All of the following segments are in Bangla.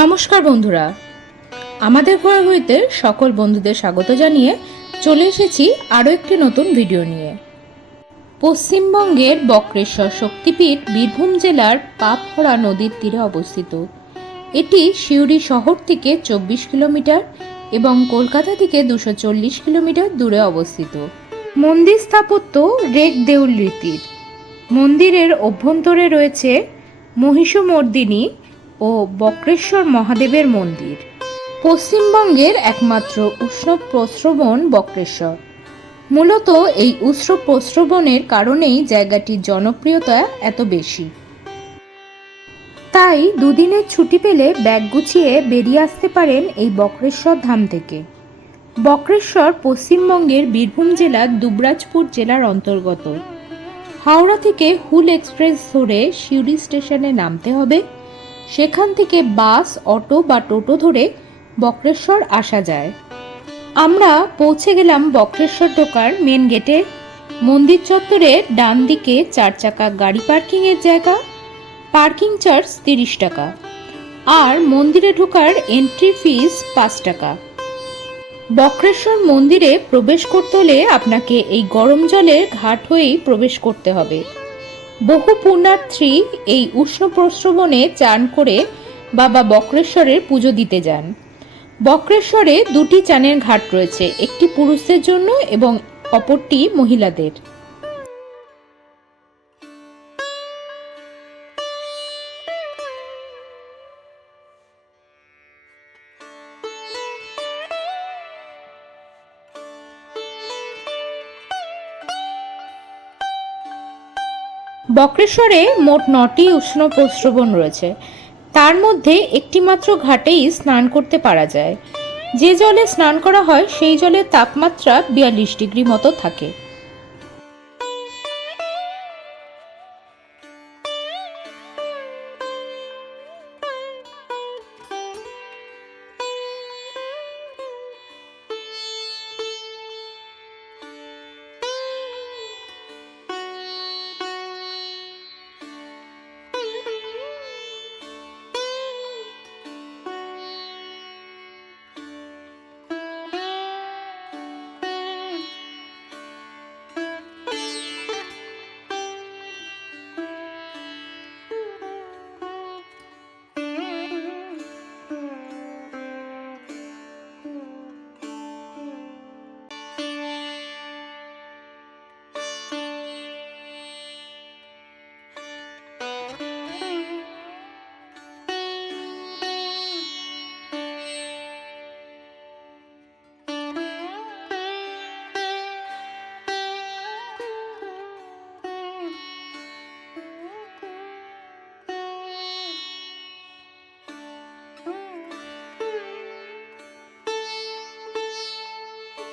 নমস্কার বন্ধুরা। আমাদের ঘর হইতে সকল বন্ধুদের স্বাগত জানিয়ে চলে এসেছি আরও একটি নতুন ভিডিও নিয়ে। পশ্চিমবঙ্গের বক্রেশ্বর শক্তিপীঠ বীরভূম জেলার পাপহরা নদীর তীরে অবস্থিত। এটি সিউড়ি শহর থেকে চব্বিশ কিলোমিটার এবং কলকাতা থেকে দুশো চল্লিশ কিলোমিটার দূরে অবস্থিত। মন্দির স্থাপত্য রেক দেউল রীতির। মন্দিরের অভ্যন্তরে রয়েছে মহিষমর্দিনী ও বক্রেশ্বর মহাদেবের মন্দির। পশ্চিমবঙ্গের একমাত্র উষ্ণ প্রস্রবণ বক্রেশ্বর। মূলত এই উষ্ণ প্রস্রবণের কারণেই জায়গাটির জনপ্রিয়তা এত বেশি। তাই দুদিনের ছুটি পেলে ব্যাগ গুছিয়ে বেরিয়ে আসতে পারেন এই বক্রেশ্বর ধাম থেকে। বক্রেশ্বর পশ্চিমবঙ্গের বীরভূম জেলার দুবরাজপুর জেলার অন্তর্গত। হাওড়া থেকে হুল এক্সপ্রেস ধরে সিউড়ি স্টেশনে নামতে হবে। সেখান থেকে বাস, অটো বা টোটো ধরে বক্রেশ্বর আসা যায়। আমরা পৌঁছে গেলাম বক্রেশ্বর ঢোকার মেন গেটে মন্দির চত্বরের ডান দিকে চার চাকা গাড়ি পার্কিংয়ের জায়গা, পার্কিং চার্জ তিরিশ টাকা, আর মন্দিরে ঢোকার এন্ট্রি ফিস পাঁচ টাকা। বক্রেশ্বর মন্দিরে প্রবেশ করতে হলে আপনাকে এই গরম জলের ঘাট হয়েই প্রবেশ করতে হবে। বহু পুণ্যার্থী এই উষ্ণ প্রশ্রবণে চান করে বাবা বক্রেশ্বরের পুজো দিতে যান। বক্রেশ্বরে দুটি চানের ঘাট রয়েছে, একটি পুরুষদের জন্য এবং অপরটি মহিলাদের। বক্রেশ্বরে মোট নটি উষ্ণ প্রস্রবণ রয়েছে। তার মধ্যে একটি মাত্র ঘাটেই স্নান করতে পারা যায়। যে জলে স্নান করা হয়, সেই জলের তাপমাত্রা বিয়াল্লিশ ডিগ্রি মতো থাকে।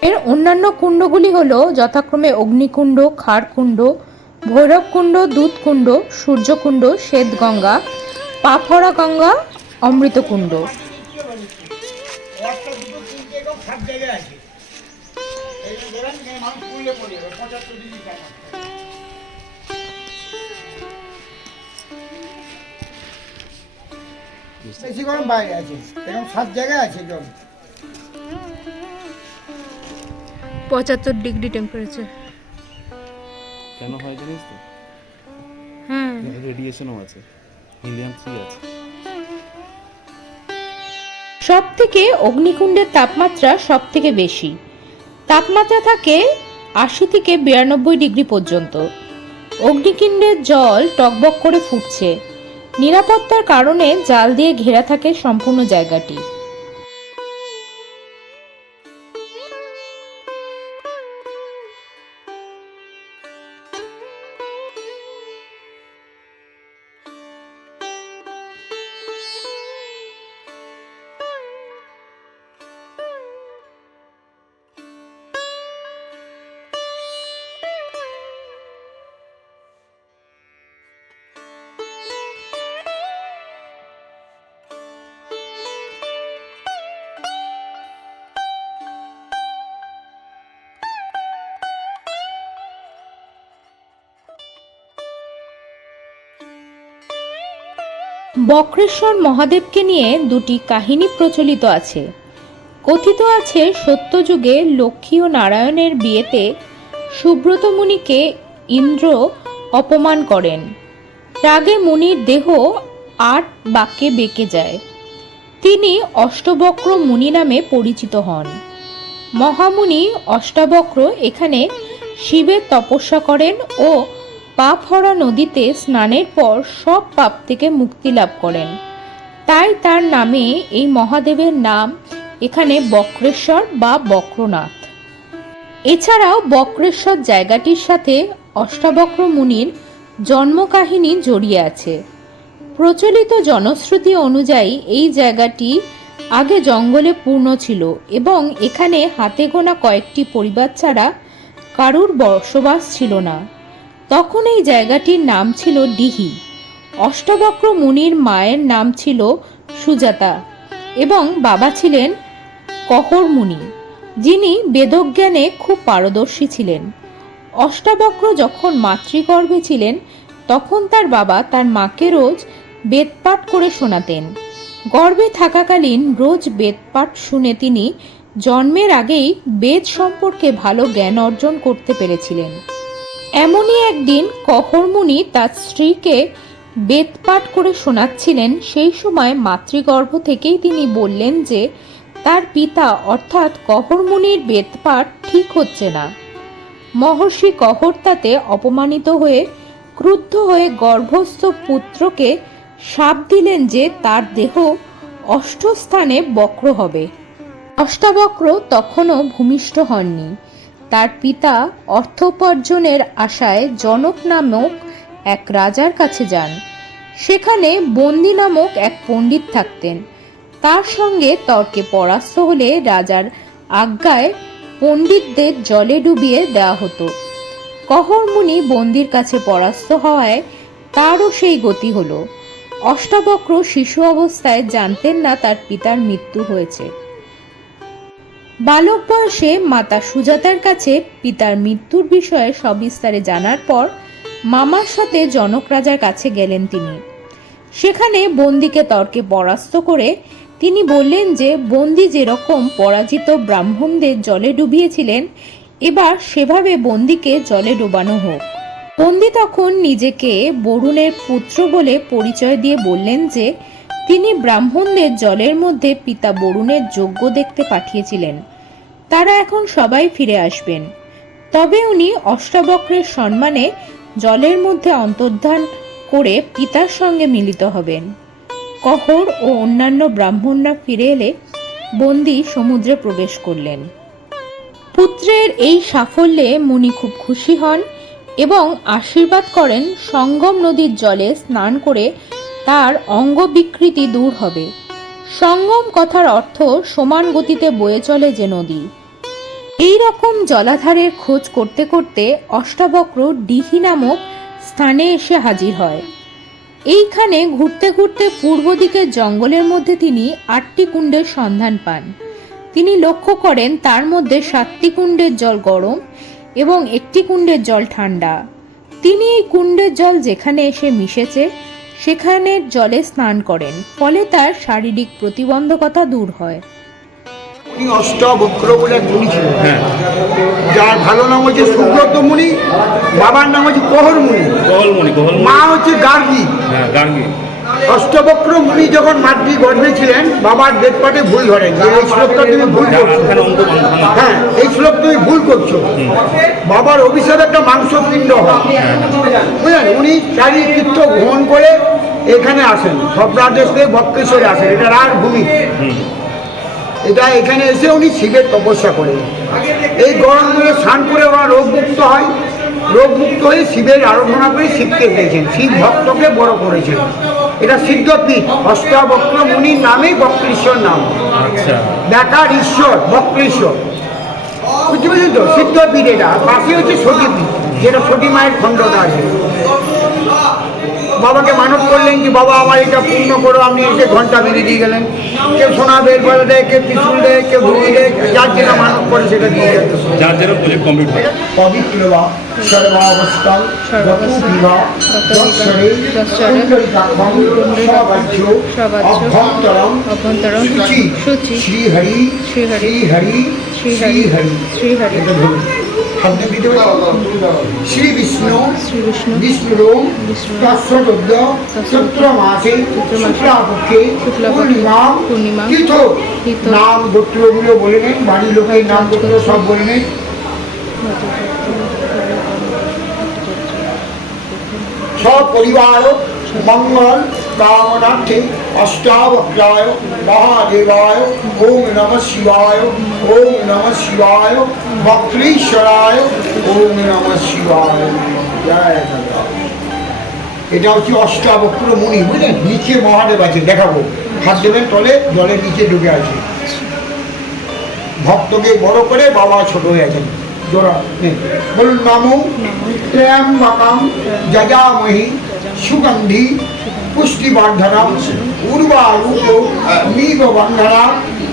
এর অন্যান্য কুণ্ডগুলি হল যথাক্রমে অগ্নিকুণ্ড খাড়কুণ্ড ভৈরবকুণ্ড, দুধকুণ্ড, সূর্যকুণ্ড, শ্বেতগঙ্গা পাফরা গঙ্গা অমৃতকুণ্ড। বেশি গরম বাইরে আছে, এরকম সাত জায়গায় আছে জল। পঁচাত্তর ডিগ্রি টেম্পারেচার কেন হয় জানিস তো? হ্যাঁ রেডিয়েশনও আছে হিলিয়াম থ্রি আছে। সব থেকে অগ্নিকুণ্ডের তাপমাত্রা সব থেকে বেশি। তাপমাত্রা থাকে আশি থেকে বিরানব্বই ডিগ্রি পর্যন্ত। অগ্নিকুণ্ডের জল টকবক করে ফুটছে। নিরাপত্তার কারণে জাল দিয়ে ঘেরা থাকে সম্পূর্ণ জায়গাটি। বক্রেশ্বর মহাদেবকে নিয়ে দুটি কাহিনী প্রচলিত আছে। কথিত আছে সত্যযুগে লক্ষ্মী ও নারায়ণের বিয়েতে সুব্রত মুনিকে ইন্দ্র অপমান করেন। রাগে মুনির দেহ আট বাক্যে বেঁকে যায়। তিনি অষ্টবক্র মুনি নামে পরিচিত হন। মহামুনি অষ্টাবক্র এখানে শিবের তপস্যা করেন ও পাপহরা নদীতে স্নানের পর সব পাপ থেকে মুক্তি লাভ করেন। তাই তার নামে এই মহাদেবের নাম এখানে বক্রেশ্বর বা বক্রনাথ। এছাড়াও বক্রেশ্বর জায়গাটির সাথে অষ্টাবক্র মুনির জন্মকাহিনী জড়িয়ে আছে। প্রচলিত জনশ্রুতি অনুযায়ী এই জায়গাটি আগে জঙ্গলে পূর্ণ ছিল এবং এখানে হাতে গোনা কয়েকটি পরিবার ছাড়া কারুর বসবাস ছিল না। তখন এই জায়গাটির নাম ছিল ডিহি। অষ্টবক্র মুনির মায়ের নাম ছিল সুজাতা এবং বাবা ছিলেন কহর মুনি যিনি বেদজ্ঞানে খুব পারদর্শী ছিলেন। অষ্টাবক্র যখন মাতৃগর্ভে ছিলেন, তখন তার বাবা তার মাকে রোজ বেদপাঠ করে শোনাতেন। গর্ভে থাকাকালীন রোজ বেদপাঠ শুনে তিনি জন্মের আগেই বেদ সম্পর্কে ভালো জ্ঞান অর্জন করতে পেরেছিলেন। এমনই একদিন কহরমুনি তার স্ত্রীকে বেদপাঠ করে শোনাচ্ছিলেন। সেই সময় মাতৃগর্ভ থেকেই তিনি বললেন যে, তার পিতা অর্থাৎ কহরমুনির বেদপাঠ ঠিক হচ্ছে না। মহর্ষি কহর তাতে অপমানিত হয়ে, ক্রুদ্ধ হয়ে গর্ভস্থ পুত্রকে শাপ দিলেন যে, তার দেহ অষ্টস্থানে বক্র হবে। অষ্টাবক্র তখনও ভূমিষ্ঠ হননি। তার পিতা অর্থোপার্জনের আশায় জনক নামক এক রাজার কাছে যান। সেখানে বন্দি নামক এক পণ্ডিত থাকতেন। তার সঙ্গে তর্কে পরাস্ত হলে রাজার আজ্ঞায় পণ্ডিতদের জলে ডুবিয়ে দেওয়া হতো। কহরমুনি বন্দির কাছে পরাস্ত হওয়ায় তারও সেই গতি হলো। অষ্টাবক্র শিশু অবস্থায় জানতেন না তার পিতার মৃত্যু হয়েছে। বালক বয়সে মাতা সুজাতার কাছে পিতার মৃত্যুর বিষয়ে সবিস্তারে জানার পর মামার সাথে জনক রাজার কাছে গেলেন তিনি। সেখানে বন্দিকে তর্কে পরাস্ত করে তিনি বললেন যে, বন্দি যেরকম পরাজিত ব্রাহ্মণদের জলে ডুবিয়েছিলেন, এবার সেভাবে বন্দিকে জলে ডোবানো হোক। বন্দি তখন নিজেকে বরুণের পুত্র বলে পরিচয় দিয়ে বললেন যে তিনি ব্রাহ্মণদের জলের মধ্যে পিতা বরুণের যজ্ঞ দেখতে পাঠিয়েছিলেন। তারা এখন সবাই ফিরে আসবেন। তবে উনি অষ্টাবক্রের সম্মানে জলের মধ্যে অন্তর্ধান করে পিতার সঙ্গে মিলিত হবেন। কহর ও অন্যান্য ব্রাহ্মণরা ফিরে এলে বন্দি সমুদ্রে প্রবেশ করলেন। পুত্রের এই সাফল্যে মুনি খুব খুশি হন এবং আশীর্বাদ করেন সঙ্গম নদীর জলে স্নান করে তার অঙ্গ বিকৃতি দূর হবে। সঙ্গম কথার অর্থ সমান গতিতে বয়ে চলে যে নদী। এই রকম জলাধারের খোঁজ করতে করতে অষ্টাবক্র ডিহি নামক স্থানে এসে হাজির হয়। এইখানে ঘুরতে ঘুরতে পূর্ব দিকের জঙ্গলের মধ্যে তিনি আটটি কুণ্ডের সন্ধান পান। তিনি লক্ষ্য করেন তার মধ্যে সাতটি কুণ্ডের জল গরম এবং একটি কুণ্ডের জল ঠান্ডা। তিনি এই কুণ্ডের জল যেখানে এসে মিশেছে সেখানের জলে স্নান করেন ফলে তার শারীরিক প্রতিবন্ধকতা দূর হয়। উনি অষ্টবক্র বলে এক মুনি ছিলেন। হ্যাঁ। যার ভালো নাম হচ্ছে সুব্রত মুনি বাবার নাম হচ্ছে কহর মুনি। কহলমণি কহলমণি মা হচ্ছে গার্গী হ্যাঁ গার্গী অষ্টবক্র মুনি যখন মাতৃ গর্ভে ছিলেন বাবার বেদপাঠে ভুল ধরেন। যে এই শ্লোকটা তুমি ভুল করছ। অঙ্গ ভাঙা হ্যাঁ এই শ্লোক তুমি ভুল করছ। বাবার অভিশাপ একটা মাংসপিণ্ড হয়। বুঝলেন? উনি চারি তীর্থ গ্রহণ করে এখানে আসেন। সপ্রাদেশ থেকে বক্রেশ্বরে আসেন। এটা রার ভূমি। এটা এখানে এসে উনি শিবের তপস্যা করেন। এই গরম স্নান করে ওরা রোগমুক্ত হয়। রোগমুক্ত হয়ে শিবের আরাধনা করে শিবকে পেয়েছেন শিব ভক্তকে বড় করেছেন। এটা সিদ্ধপীঠ অষ্টাবক্র মুনির নামে বক্রেশ্বর নাম। ব্যাকার দেখার ঈশ্বর বক্রেশ্বর। বুঝতে পেরেছেন তো? সিদ্ধপীঠ এটা। পাশে হচ্ছে সতীপীঠ যেটা সতী মায়ের খণ্ডটা আছে। বাবাকে মানত করলেন কি বাবা আমার এটা পূর্ণ করো আপনি এসে ঘণ্টা বেঁধে দিয়ে গেলেন। কেউ সোনা বের করে দেয় কেউ ত্রিশুল দেয় কেউ ঘুরিয়ে দেয় যার যেটা মানত করে সেটা দিয়ে যেত যার যেরকম প্রজেক্ট কমপ্লিট হয়। পবিত্র বা সর্বাবস্থান বিবাহ অভ্যন্তরম অভ্যন্তরম, শুচি শুচি, শ্রীহরি শ্রীহরি, শ্রীহরি শ্রীহরি, শ্রীহরি। ধরুন দিতে শ্রী বিষ্ণু চৈত্র মাসে শুক্লাপক্ষে পূর্ণিমা পূর্ণিমা তীর্থ। নাম গোত্রগুলো বলে নেন বাড়ির লোকের নাম গোত্র সব বলে নেন সপরিবার মঙ্গল কামনার্থে অষ্টাবক্রায় মহাদেবায় ওম নম শিবায় ওম নম শিবায় বক্রেশ্বরায় ওম নম শিবায় জয় এটা হচ্ছে অষ্টাবক্র মুনি বুঝলেন? নিচে মহাদেব আছে দেখাবো। হাত দেবেন তলে জলের নিচে ঢুকে আছে। ভক্তকে বড় করে বাবা ছোট হয়ে আছেন। জোড়া। বলুন নমো ত্র্যম্বকম যজামহি সুগন্ধি পুষ্টিবর্ধনম উর্বারূপ নীব বন্ধনা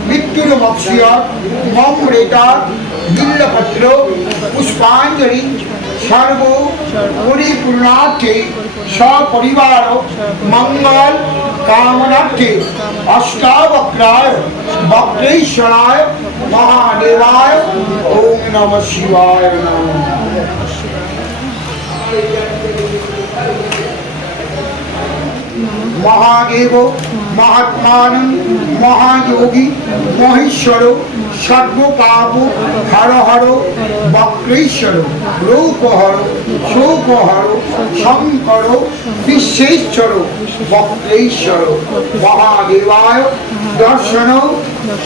মৃত্যুর মৎস্য মম রেতা বিল্লপত্র পুষ্পাঞ্জলি সর্ব পরিপূর্ণার্থে সপরিবার মঙ্গল কামনার্থে অষ্টাবক্রায় বক্রেশ্বরায় মহাদেবায় ওম নম শিবায় নমঃ মহাদেব, মহাত্মান, মহাযোগী, মহেশ্বর, সর্বপাপ, হর হর, বক্রেশ্বর, রূপহর শোকহর শঙ্কর, বিশ্বেশ্বর, বক্রেশ্বর। মহাদেবায় দর্শন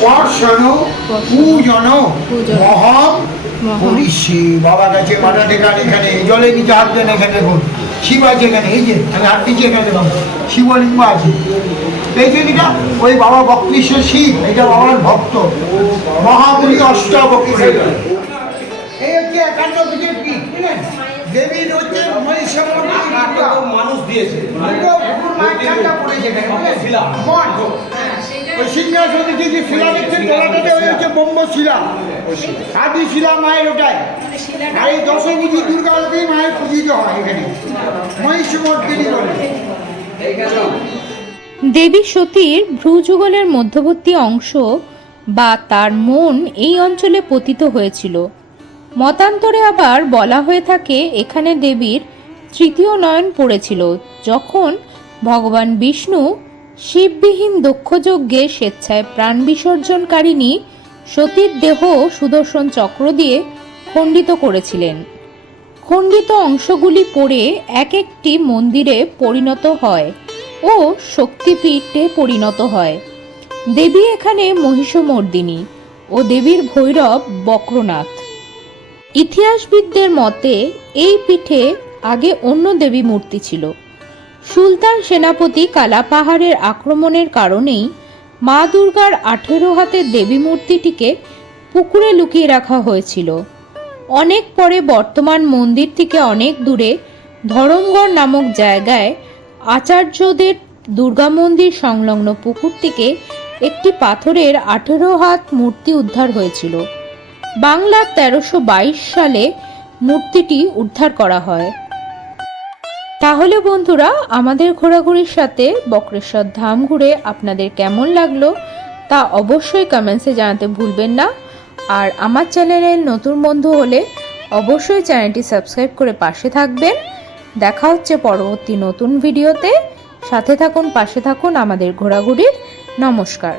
দর্শন পূজন মহাম পরিষি বাবা কাছে মাথা টেকান এখানে? জলে নিচে হাত দেন এখানে দেখুন শিব আছে এখানে এই যে আমি হাত দিচ্ছি এখানে দেখুন শিবলিঙ্গ আছে। এই যে এটা ওই বাবা বক্রেশ্বর শিব এটা বাবার ভক্ত। মহামুনি অষ্টাবক্র। এই হচ্ছে পীঠ বুঝলেন? দেবীর হচ্ছে মানুষ দিয়েছে। দুটো পুকুর মায়ের ঠান্ডা পড়েছে এখানে, বুঝলেন? মঠ। ওই সিংহাসনে যে যে শিলা দেখছেন তলাটাতে ওই হচ্ছে ব্রহ্মশিলা আদি শিলা মায়ের ওটাই। আর এই দশভুজি দুর্গা মায়ের পূজিত হয় এখানে। মহিষমর্দিনী বলে। দেবী সতীর ভ্রুযুগলের মধ্যবর্তী অংশ বা তার মন এই অঞ্চলে পতিত হয়েছিল। মতান্তরে আবার বলা হয়ে থাকে এখানে দেবীর তৃতীয় নয়ন পড়েছিল যখন ভগবান বিষ্ণু শিববিহীন দক্ষযজ্ঞে স্বেচ্ছায় প্রাণ বিসর্জনকারিণী সতীর দেহ সুদর্শন চক্র দিয়ে খণ্ডিত করেছিলেন। খণ্ডিত অংশগুলি পড়ে এক একটি মন্দিরে পরিণত হয় ও শক্তিপীঠে পরিণত হয়। দেবী এখানে মহিষমর্দিনী ও দেবীর ভৈরব বক্রনাথ। ইতিহাসবিদদের মতে এই পীঠে আগে অন্য দেবী মূর্তি ছিল। সুলতান সেনাপতি কালাপাহাড়ের আক্রমণের কারণেই মা দুর্গার আঠেরো হাতের দেবী মূর্তিটিকে পুকুরে লুকিয়ে রাখা হয়েছিল। অনেক পরে বর্তমান মন্দির থেকে অনেক দূরে ধরমগড় নামক জায়গায় আচার্যদের দুর্গা মন্দির সংলগ্ন পুকুর থেকে একটি পাথরের আঠেরো হাত মূর্তি উদ্ধার হয়েছিল। বাংলার তেরোশো সালে মূর্তিটি উদ্ধার করা হয়। তাহলে বন্ধুরা, আমাদের ঘোরাঘুরির সাথে বক্রেশ্বর ধাম ঘুরে আপনাদের কেমন লাগল তা অবশ্যই কমেন্টসে জানাতে ভুলবেন না। আর আমার চ্যানেলের নতুন বন্ধু হলে অবশ্যই চ্যানেলটি সাবস্ক্রাইব করে পাশে থাকবেন। দেখা হচ্ছে পরবর্তী নতুন ভিডিওতে। সাথে থাকুন, পাশে থাকুন আমাদের ঘোরাঘুরির। নমস্কার।